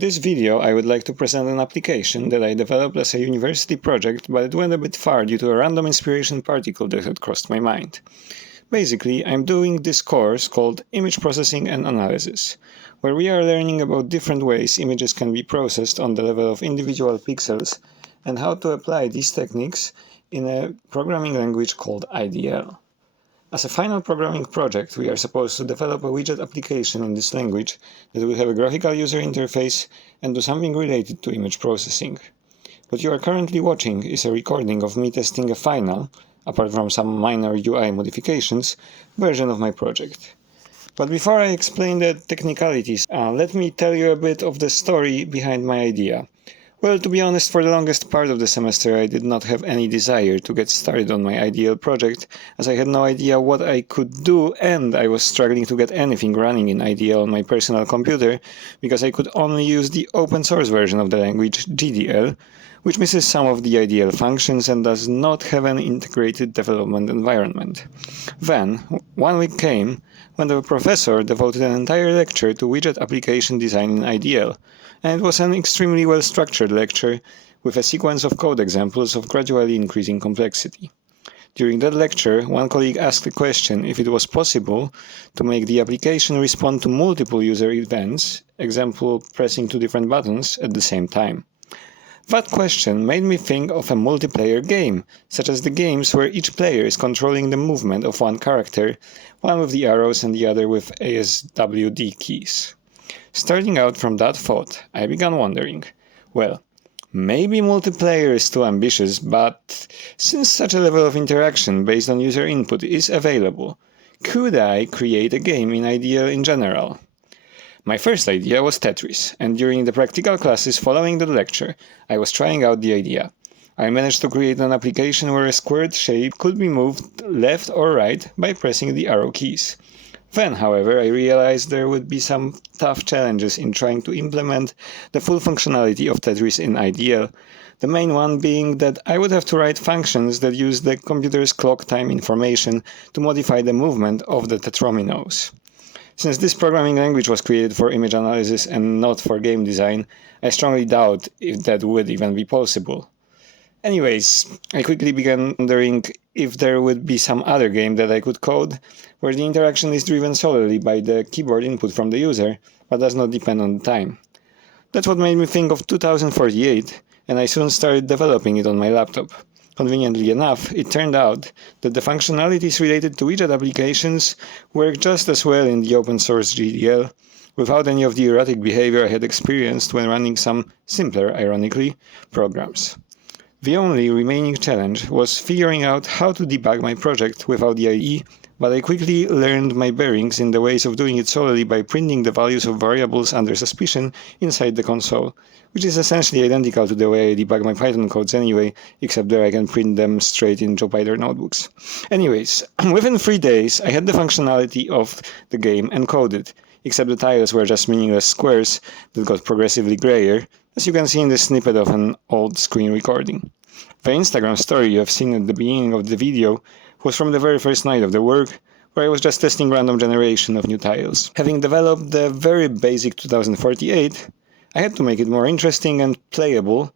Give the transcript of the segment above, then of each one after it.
this video I would like to present an application that I developed as a university project, but it went a bit far due to a random inspiration particle that had crossed my mind. Basically, I'm doing this course called Image Processing and Analysis, where we are learning about different ways images can be processed on the level of individual pixels and how to apply these techniques in a programming language called IDL. As a final programming project, we are supposed to develop a widget application in this language that will have a graphical user interface and do something related to image processing. What you are currently watching is a recording of me testing a final, apart from some minor UI modifications, version of my project. But before I explain the technicalities, let me tell you a bit of the story behind my idea. Well, to be honest, for the longest part of the semester I did not have any desire to get started on my IDL project, as I had no idea what I could do and I was struggling to get anything running in IDL on my personal computer, because I could only use the open source version of the language GDL, which misses some of the IDL functions and does not have an integrated development environment. Then, one week came when the professor devoted an entire lecture to widget application design in IDL, and it was an extremely well-structured lecture with a sequence of code examples of gradually increasing complexity. During that lecture, one colleague asked the question if it was possible to make the application respond to multiple user events, example pressing two different buttons at the same time. That question made me think of a multiplayer game, such as the games where each player is controlling the movement of one character, one with the arrows and the other with ASWD keys. Starting out from that thought, I began wondering, well, maybe multiplayer is too ambitious, but since such a level of interaction based on user input is available, could I create a game in IDL in general? My first idea was Tetris, and during the practical classes following the lecture, I was trying out the idea. I managed to create an application where a squared shape could be moved left or right by pressing the arrow keys. Then, however, I realized there would be some tough challenges in trying to implement the full functionality of Tetris in IDL, the main one being that I would have to write functions that use the computer's clock time information to modify the movement of the tetrominos. Since this programming language was created for image analysis and not for game design, I strongly doubt if that would even be possible. Anyways, I quickly began wondering if there would be some other game that I could code, where the interaction is driven solely by the keyboard input from the user, but does not depend on the time. That's what made me think of 2048, and I soon started developing it on my laptop. Conveniently enough, it turned out that the functionalities related to widget applications work just as well in the open source GDL, without any of the erratic behavior I had experienced when running some simpler, ironically, programs. The only remaining challenge was figuring out how to debug my project without the IDE, but I quickly learned my bearings in the ways of doing it solely by printing the values of variables under suspicion inside the console, which is essentially identical to the way I debug my Python codes anyway, except that I can print them straight in Jupyter notebooks. Anyways, within 3 days I had the functionality of the game encoded, except the tiles were just meaningless squares that got progressively grayer, as you can see in the snippet of an old screen recording. The Instagram story you have seen at the beginning of the video was from the very first night of the work, where I was just testing random generation of new tiles. Having developed the very basic 2048, I had to make it more interesting and playable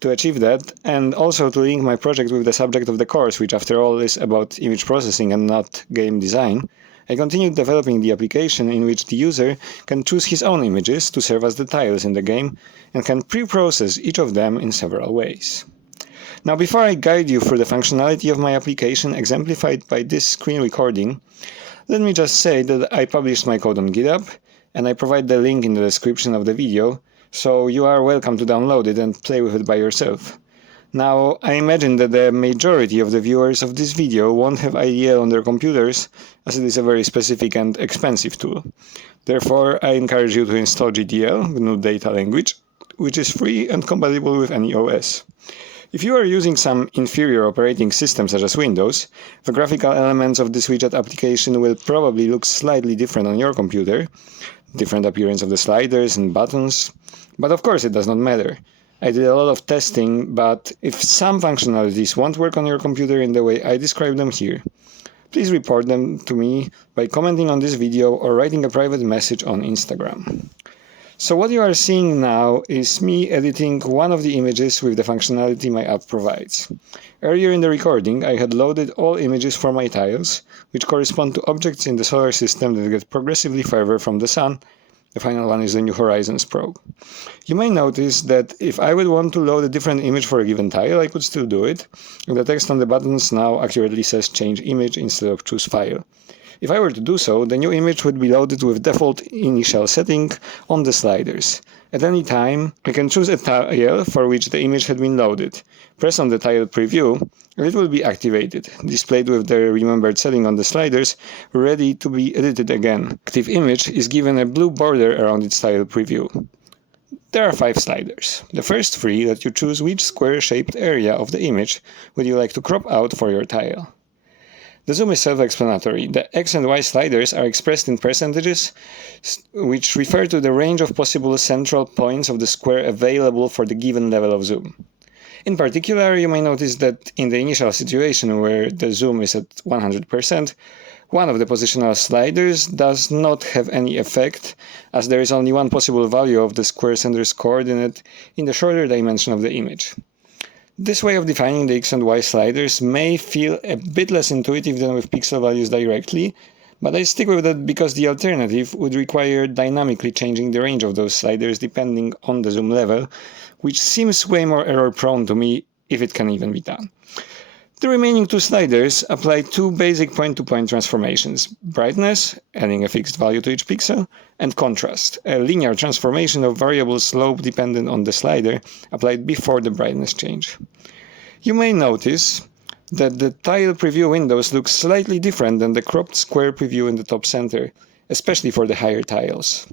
to achieve that, and also to link my project with the subject of the course, which after all is about image processing and not game design. I continued developing the application in which the user can choose his own images to serve as the tiles in the game and can pre-process each of them in several ways. Now, before I guide you through the functionality of my application exemplified by this screen recording, let me just say that I published my code on GitHub, and I provide the link in the description of the video, so you are welcome to download it and play with it by yourself. Now, I imagine that the majority of the viewers of this video won't have IDL on their computers, as it is a very specific and expensive tool. Therefore, I encourage you to install GDL, the GNU data language, which is free and compatible with any OS. If you are using some inferior operating system such as Windows, the graphical elements of this widget application will probably look slightly different on your computer, different appearance of the sliders and buttons, but of course it does not matter. I did a lot of testing, but if some functionalities won't work on your computer in the way I describe them here, please report them to me by commenting on this video or writing a private message on Instagram. So what you are seeing now is me editing one of the images with the functionality my app provides. Earlier in the recording, I had loaded all images for my tiles, which correspond to objects in the solar system that get progressively further from the sun. The final one is the New Horizons probe. You may notice that if I would want to load a different image for a given tile, I could still do it. And the text on the buttons now accurately says change image instead of choose file. If I were to do so, the new image would be loaded with default initial setting on the sliders. At any time, I can choose a tile for which the image had been loaded. Press on the tile preview, and it will be activated, displayed with the remembered setting on the sliders, ready to be edited again. Active image is given a blue border around its tile preview. There are 5 sliders. The first 3 let you choose which square-shaped area of the image would you like to crop out for your tile. The zoom is self-explanatory. The X and Y sliders are expressed in percentages, which refer to the range of possible central points of the square available for the given level of zoom. In particular, you may notice that in the initial situation where the zoom is at 100%, one of the positional sliders does not have any effect, as there is only one possible value of the square center's coordinate in the shorter dimension of the image. This way of defining the X and Y sliders may feel a bit less intuitive than with pixel values directly, but I stick with that because the alternative would require dynamically changing the range of those sliders depending on the zoom level, which seems way more error-prone to me if it can even be done. The remaining 2 sliders apply 2 basic point-to-point transformations: brightness, adding a fixed value to each pixel, and contrast, a linear transformation of variable slope dependent on the slider, applied before the brightness change. You may notice that the tile preview windows look slightly different than the cropped square preview in the top center, especially for the higher tiles.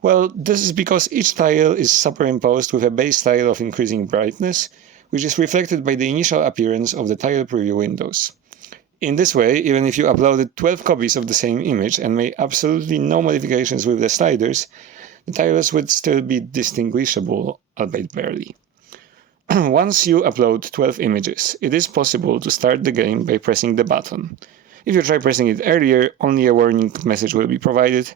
Well, this is because each tile is superimposed with a base tile of increasing brightness, which is reflected by the initial appearance of the tile preview windows. In this way, even if you uploaded 12 copies of the same image and made absolutely no modifications with the sliders, the tiles would still be distinguishable, albeit barely. Once you upload 12 images, it is possible to start the game by pressing the button. If you try pressing it earlier, only a warning message will be provided.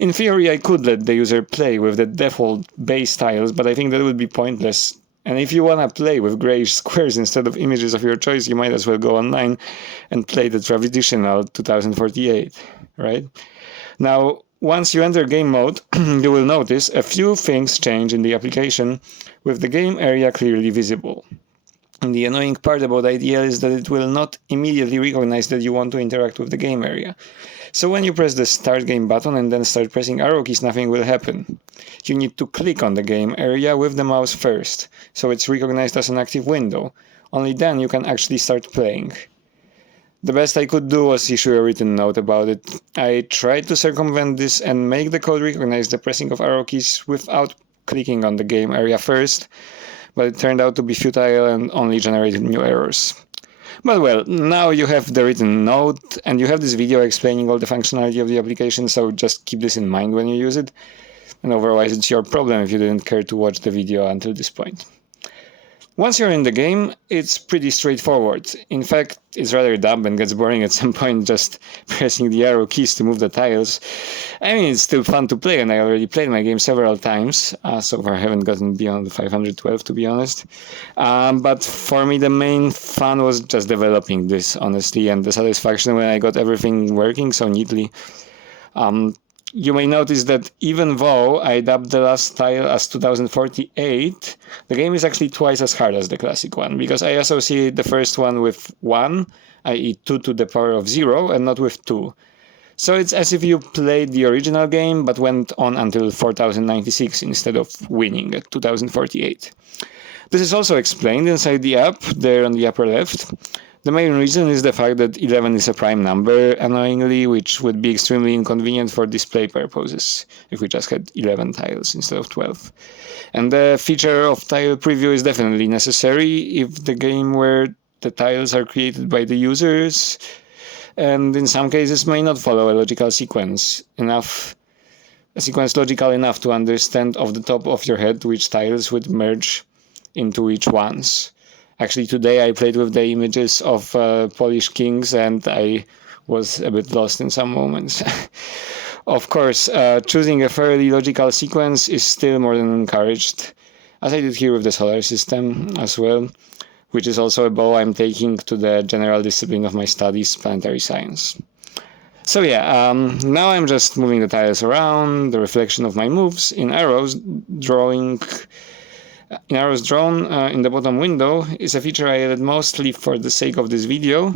In theory, I could let the user play with the default base tiles, but I think that would be pointless. And if you want to play with grayish squares instead of images of your choice, you might as well go online and play the traditional 2048, right? Now, once you enter game mode, you will notice a few things change in the application with the game area clearly visible. And the annoying part about IDL is that it will not immediately recognize that you want to interact with the game area. So when you press the Start Game button and then start pressing arrow keys, nothing will happen. You need to click on the game area with the mouse first, so it's recognized as an active window. Only then you can actually start playing. The best I could do was issue a written note about it. I tried to circumvent this and make the code recognize the pressing of arrow keys without clicking on the game area first, but it turned out to be futile and only generated new errors. But well, now you have the written note, and you have this video explaining all the functionality of the application, so just keep this in mind when you use it. And otherwise it's your problem if you didn't care to watch the video until this point. Once you're in the game, it's pretty straightforward. In fact, it's rather dumb and gets boring at some point just pressing the arrow keys to move the tiles. I mean, it's still fun to play, and I already played my game several times. So far I haven't gotten beyond 512, to be honest. But for me, the main fun was just developing this, honestly, and the satisfaction when I got everything working so neatly. You may notice that even though I dubbed the last tile as 2048, the game is actually twice as hard as the classic one, because I associate the first one with 1, i.e. 2 to the power of 0, and not with 2. So it's as if you played the original game, but went on until 4096 instead of winning at 2048. This is also explained inside the app, there on the upper left. The main reason is the fact that 11 is a prime number, annoyingly, which would be extremely inconvenient for display purposes if we just had 11 tiles instead of 12. And the feature of tile preview is definitely necessary if the game where the tiles are created by the users, and in some cases may not follow a logical sequence logical enough to understand off the top of your head which tiles would merge into which ones. Actually, today I played with the images of Polish kings, and I was a bit lost in some moments. Of course, choosing a fairly logical sequence is still more than encouraged, as I did here with the solar system as well, which is also a bow I'm taking to the general discipline of my studies, planetary science. So yeah, now I'm just moving the tiles around, the reflection of my moves in arrows drawn in the bottom window is a feature I added mostly for the sake of this video,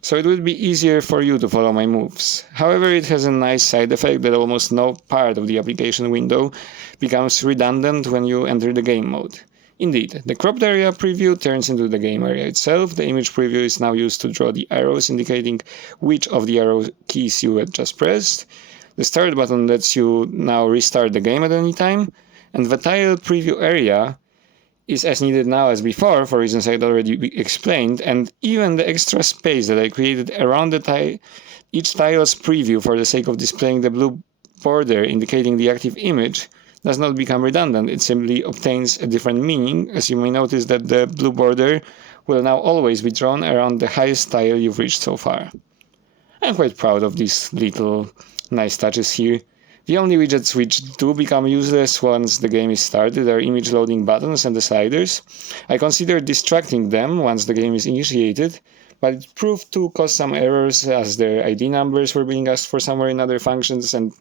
so it would be easier for you to follow my moves. However, it has a nice side effect that almost no part of the application window becomes redundant when you enter the game mode. Indeed, the cropped area preview turns into the game area itself. The image preview is now used to draw the arrows, indicating which of the arrow keys you had just pressed. The start button lets you now restart the game at any time, and the tile preview area is as needed now as before, for reasons I'd already explained, and even the extra space that I created around each tile's preview for the sake of displaying the blue border indicating the active image does not become redundant. It simply obtains a different meaning, as you may notice that the blue border will now always be drawn around the highest tile you've reached so far. I'm quite proud of these little nice touches here. The only widgets which do become useless once the game is started are image loading buttons and the sliders. I considered distracting them once the game is initiated, but it proved to cause some errors as their ID numbers were being asked for somewhere in other functions, and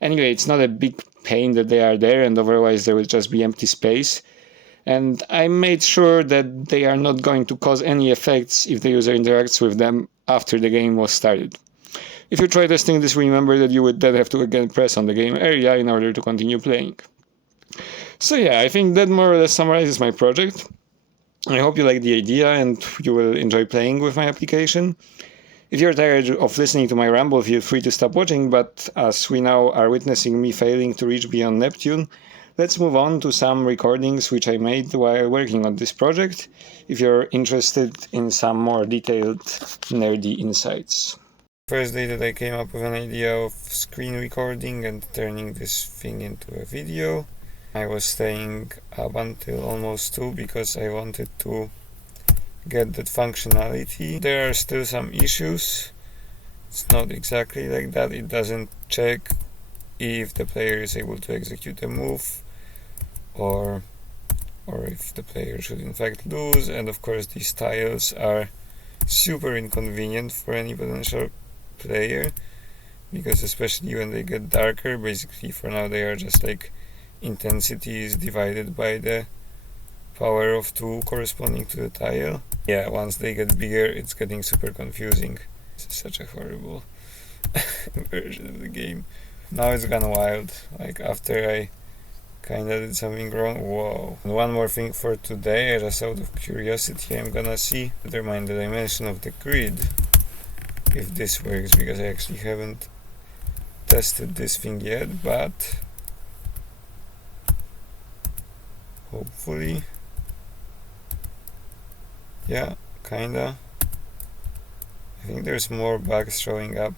anyway, it's not a big pain that they are there, and otherwise there will just be empty space. And I made sure that they are not going to cause any effects if the user interacts with them after the game was started. If you try testing this, remember that you would then have to again press on the game area in order to continue playing. So yeah, I think that more or less summarizes my project. I hope you like the idea and you will enjoy playing with my application. If you're tired of listening to my ramble, feel free to stop watching, but as we now are witnessing me failing to reach beyond Neptune, let's move on to some recordings which I made while working on this project, if you're interested in some more detailed nerdy insights. First day that I came up with an idea of screen recording and turning this thing into a video. I was staying up until almost 2 because I wanted to get that functionality. There are still some issues. It's not exactly like that. It doesn't check if the player is able to execute a move or if the player should in fact lose, and of course these tiles are super inconvenient for any potential player, because especially when they get darker, basically for now they are just like intensities divided by the power of 2 corresponding to the tile. Yeah, once they get bigger it's getting super confusing. This is such a horrible version of the game. Now it's gone wild, like after I kinda did something wrong. Whoa. And one more thing for today, just out of curiosity, I'm gonna see, determine the dimension of the grid, if this works, because I actually haven't tested this thing yet, but hopefully, yeah, kinda. I think there's more bugs showing up.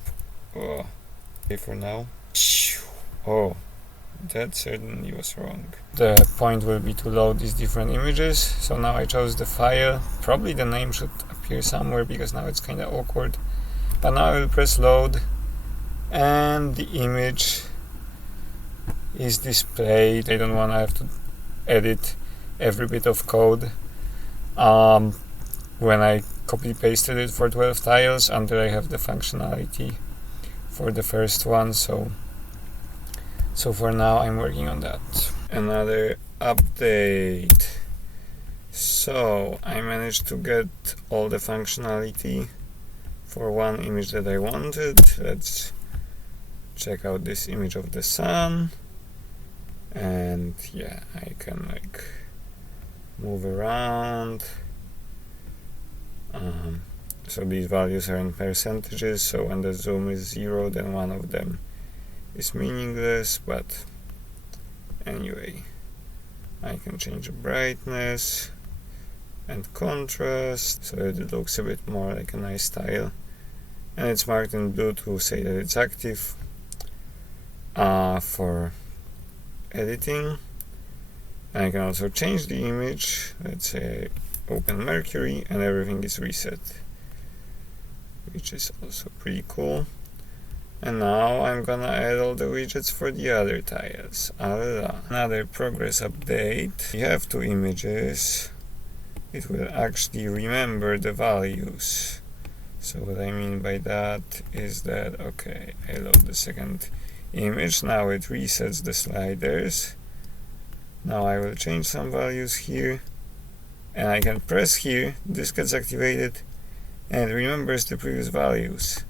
Oh, okay, for now. Oh, that certainly was wrong. The point will be to load these different images, so now I chose the file. Probably the name should appear somewhere because now it's kinda awkward. But now I will press load and the image is displayed. I don't want to have to edit every bit of code when I copy pasted it for 12 tiles until I have the functionality for the first one. So for now I'm working on that. Another update. So I managed to get all the functionality for one image that I wanted. Let's check out this image of the sun, and yeah, I can like move around. So these values are in percentages, so when the zoom is 0 then one of them is meaningless, but anyway, I can change the brightness and contrast so that it looks a bit more like a nice tile, and it's marked in blue to say that it's active for editing. And I can also change the image. Let's say open Mercury and everything is reset, which is also pretty cool. And now I'm gonna add all the widgets for the other tiles. Another progress update. We have 2 images. It will actually remember the values. So what I mean by that is that, okay, I load the second image. Now it resets the sliders. Now I will change some values here. And I can press here, this gets activated, and it remembers the previous values.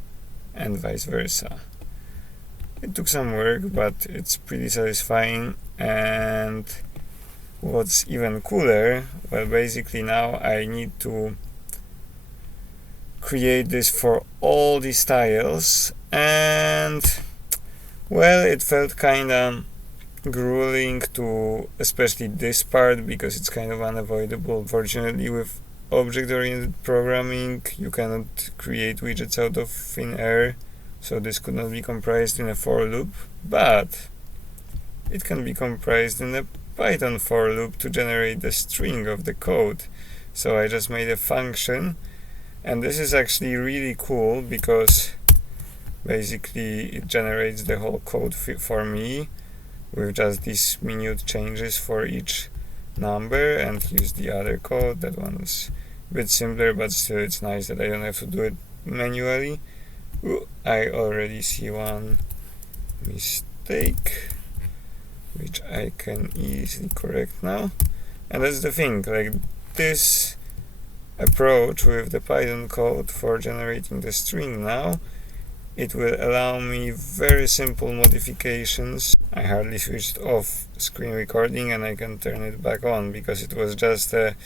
And vice versa. It took some work, but it's pretty satisfying. And what's even cooler, well, basically now I need to create this for all these tiles, and well, it felt kinda grueling to especially this part because it's kind of unavoidable. Fortunately, with object-oriented programming you cannot create widgets out of thin air, so this could not be comprised in a for loop, but it can be comprised in a Python for loop to generate the string of the code. So I just made a function, and this is actually really cool because basically it generates the whole code for me with just these minute changes for each number. And here's the other code. That one's a bit simpler, but still it's nice that I don't have to do it manually. Ooh, I already see one mistake, which I can easily correct now. And that's the thing, like this approach with the Python code for generating the string now, it will allow me very simple modifications. I hardly switched off screen recording and I can turn it back on because it was just a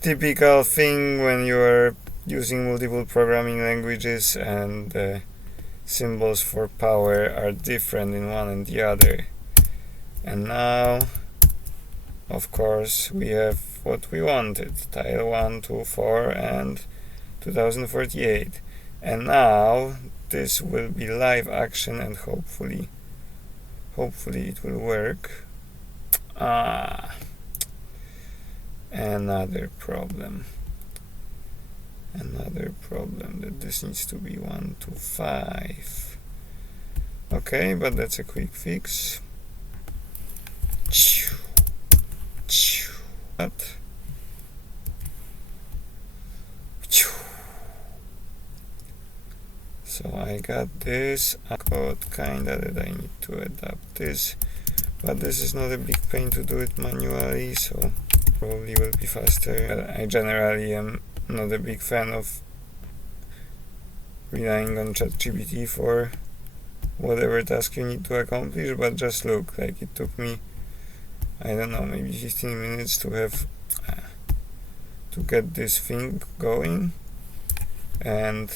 typical thing when you are using multiple programming languages and the symbols for power are different in one and the other. And now, of course, we have what we wanted, tile 1, 2, 4 and 2048. And now this will be live action, and hopefully it will work. Another problem that this needs to be 1 to 5. Okay, but that's a quick fix. What? So I got this code kinda that I need to adapt this, but this is not a big pain to do it manually, so probably will be faster. But I generally am not a big fan of relying on ChatGPT for whatever task you need to accomplish, but just look, like it took me, I don't know, maybe 15 minutes to have to get this thing going, and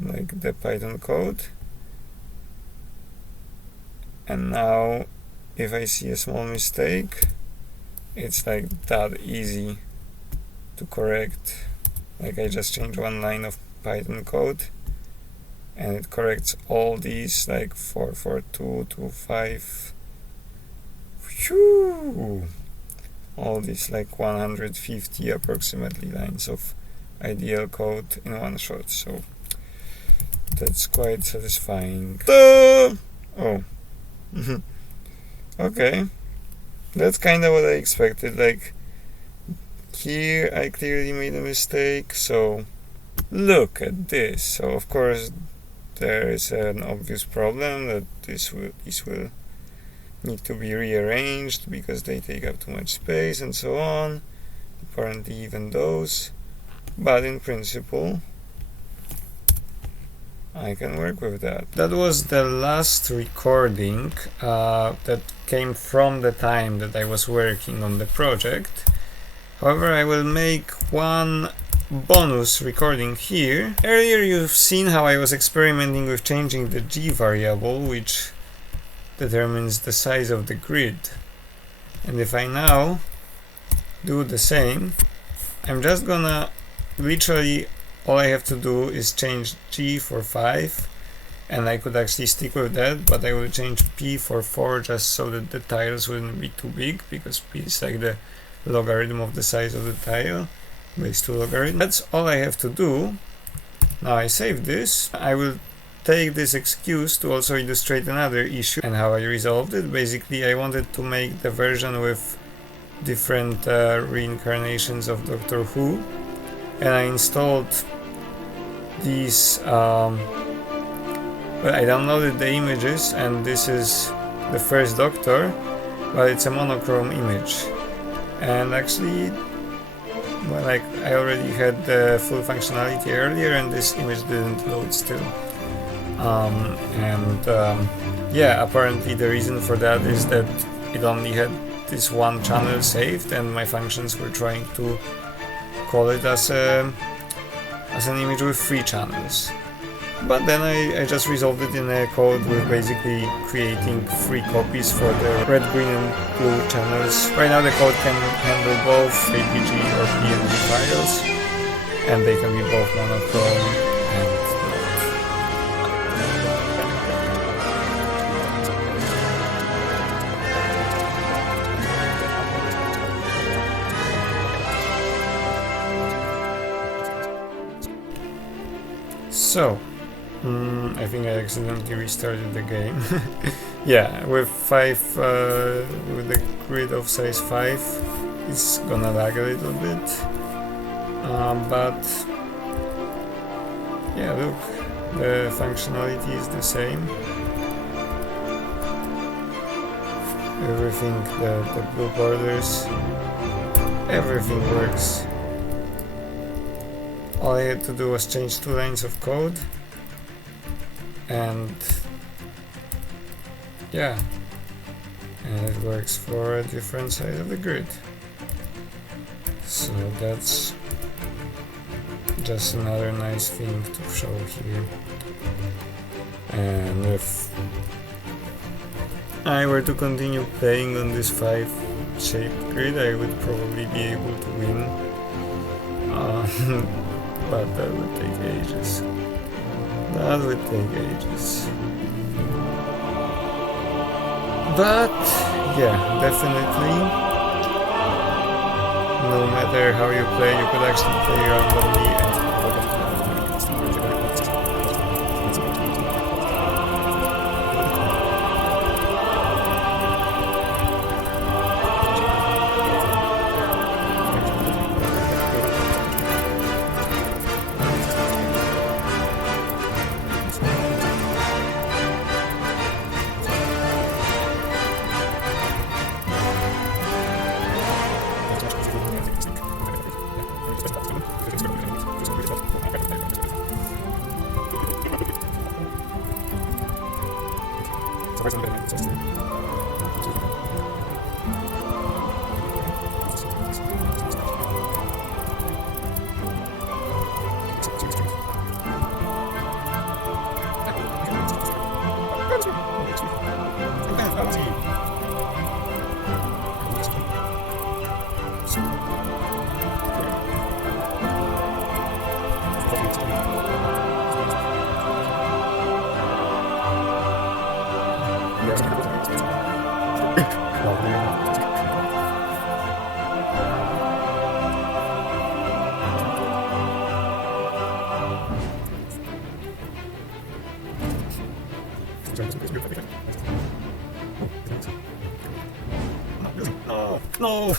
like the Python code. And now if I see a small mistake, it's like that easy to correct. Like I just change one line of Python code and it corrects all these, like 442 to 5. Whew! All these like 150 approximately lines of ideal code in one shot. So that's quite satisfying. Oh. Okay. That's kind of what I expected. Like here I clearly made a mistake, so look at this. So of course there is an obvious problem that these will need to be rearranged because they take up too much space and so on. Apparently even those. But in principle I can work with that. That was the last recording that came from the time that I was working on the project. However, I will make one bonus recording here. Earlier you've seen how I was experimenting with changing the G variable, which determines the size of the grid. And if I now do the same, I'm just gonna literally, all I have to do is change G for 5, and I could actually stick with that, but I will change P for 4 just so that the tiles wouldn't be too big, because P is like the logarithm of the size of the tile, base 2 logarithm. That's all I have to do. Now I save this. I will take this excuse to also illustrate another issue and how I resolved it. Basically, I wanted to make the version with different reincarnations of Doctor Who, and I installed these well, I downloaded the images, and this is the first Doctor, but it's a monochrome image. And actually, well, like, I already had the full functionality earlier, and this image didn't load still. Yeah, apparently the reason for that is that it only had this one channel saved, and my functions were trying to call it as an image with 3 channels. But then I just resolved it in a code with basically creating 3 copies for the red, green and blue channels. Right now the code can handle both APG or PNG files, and they can be both monochrome and so, I think I accidentally restarted the game. Yeah, with 5, with the grid of size 5, it's gonna lag a little bit. But yeah, look, the functionality is the same. Everything, the blue borders, everything works. All I had to do was change 2 lines of code, and yeah, and it works for a different side of the grid. So that's just another nice thing to show here. And if I were to continue playing on this 5-shaped grid, I would probably be able to win. But that would take ages. That would take ages. But yeah, definitely, no matter how you play, you could actually play randomly and no.